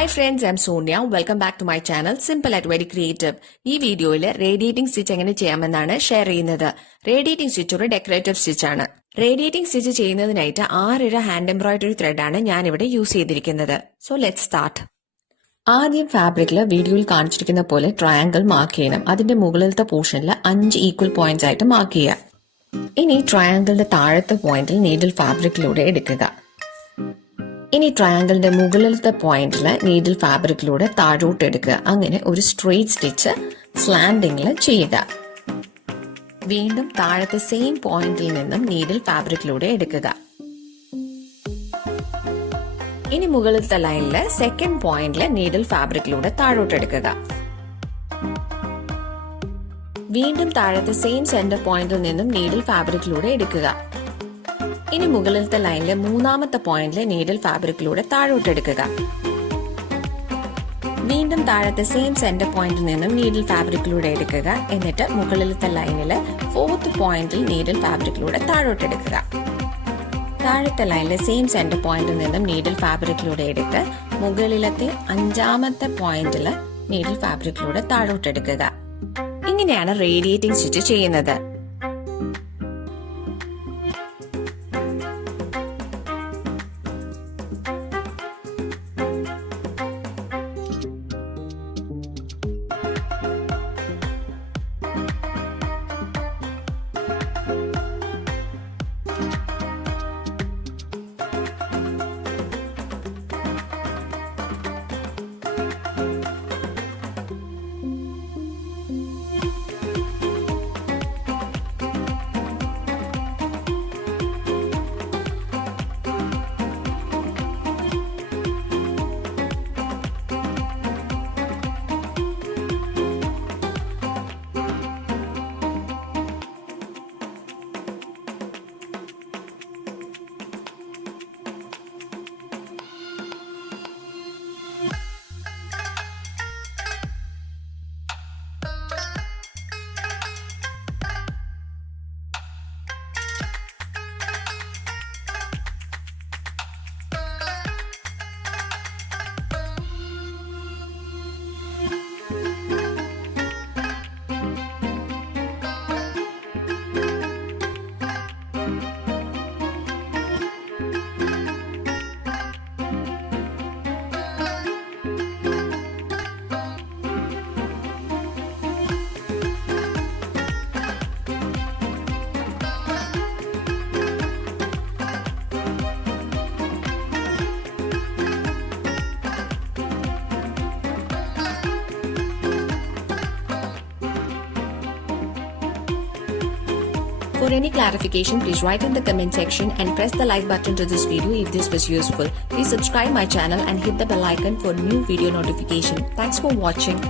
Hi friends, I'm Sonia. Welcome back to my channel Simple at Very Creative. ഈ വീഡിയോയിൽ radiating stitch എങ്ങനെ ചെയ്യാമെന്നാണ് share ചെയ്യുന്നത്. Radiating stitch ഒരു ഡെക്കറേറ്റീവ് സ്റ്റിച്ച് ആണ്. റേഡിയേറ്റിംഗ് സ്റ്റിച്ച് ചെയ്യുന്നതിനായിട്ട് 6 ഹാൻഡ് എംബ്രോയിഡറി ത്രെഡ് ആണ് ഞാൻ ഇവിടെ യൂസ് ചെയ്തിരിക്കുന്നത്. So let's start. ആദ്യം ഫാബ്രിക്കിൽ വീഡിയോയിൽ കാണിച്ചിരിക്കുന്ന പോലെ ട്രയാങ്കിൾ മാർക്ക് ചെയ്യണം. അതിന്റെ മുകളിലത്തെ പോർഷനിൽ 5 ഈക്വൽ പോയിന്റ്സ് ആയിട്ട് മാർക്ക് ചെയ്യുക. ഇനി ട്രയാങ്കിളിന്റെ താഴത്തെ പോയിന്റിൽ നീഡിൽ ഫാബ്രിക്കിലൂടെ എടുക്കുക. ഇനി ട്രയാങ്കിളിന്റെ മുകളിലത്തെ പോയിന്റിൽ നീഡിൽ ഫാബ്രിക്കിലൂടെ താഴോട്ട് എടുക്കുക. അങ്ങനെ ഒരു സ്ട്രെയിറ്റ് സ്റ്റിച്ച് സ്ലാൻഡിങ്ങിൽ ചെയ്യുക. വീണ്ടും താഴത്തെ സെയിം പോയിന്റിൽ നിന്നും നീഡിൽ ഫാബ്രിക്കിലൂടെ എടുക്കുക. ഇനി മുകളിലത്തെ ലൈനില് സെക്കൻഡ് പോയിന്റില് നീഡിൽ ഫാബ്രിക്കിലൂടെ താഴോട്ട് എടുക്കുക. വീണ്ടും താഴത്തെ സെയിം സെന്റർ പോയിന്റിൽ നിന്നും നീഡിൽ ഫാബ്രിക്കിലൂടെ എടുക്കുക. ഇനി മുകളിലത്തെ ലൈനിലെ മൂന്നാമത്തെ പോയിന്റിലെ നീഡിൽ ഫാബ്രിക്കിലൂടെ താഴോട്ട് എടുക്കുക. വീണ്ടും താഴത്തെ സെയിം സെന്റർ പോയിന്റിൽ നിന്നും നീഡിൽ ഫാബ്രിക്കിലൂടെ എടുക്കുക. എന്നിട്ട് മുകളിലത്തെ ലൈനിലെ ഫോർത്ത് പോയിന്റിൽ നീഡിൽ ഫാബ്രിക്കിലൂടെ താഴോട്ട് എടുക്കുക. താഴത്തെ ലൈനിലെ സെയിം സെന്റർ പോയിന്റിൽ നിന്നും നീഡിൽ ഫാബ്രിക്കിലൂടെ എടുത്ത് മുകളിലത്തെ 5ാമത്തെ പോയിന്റിൽ നീഡിൽ ഫാബ്രിക്കിലൂടെ താഴോട്ട് എടുക്കുക. ഇങ്ങനെയാണ് റേഡിയേറ്റിംഗ് സ്റ്റിച്ച് ചെയ്യുന്നത്. For any clarification, please write in the comment section and press the like button to this video if this was useful. Please subscribe my channel and hit the bell icon for new video notification. Thanks for watching.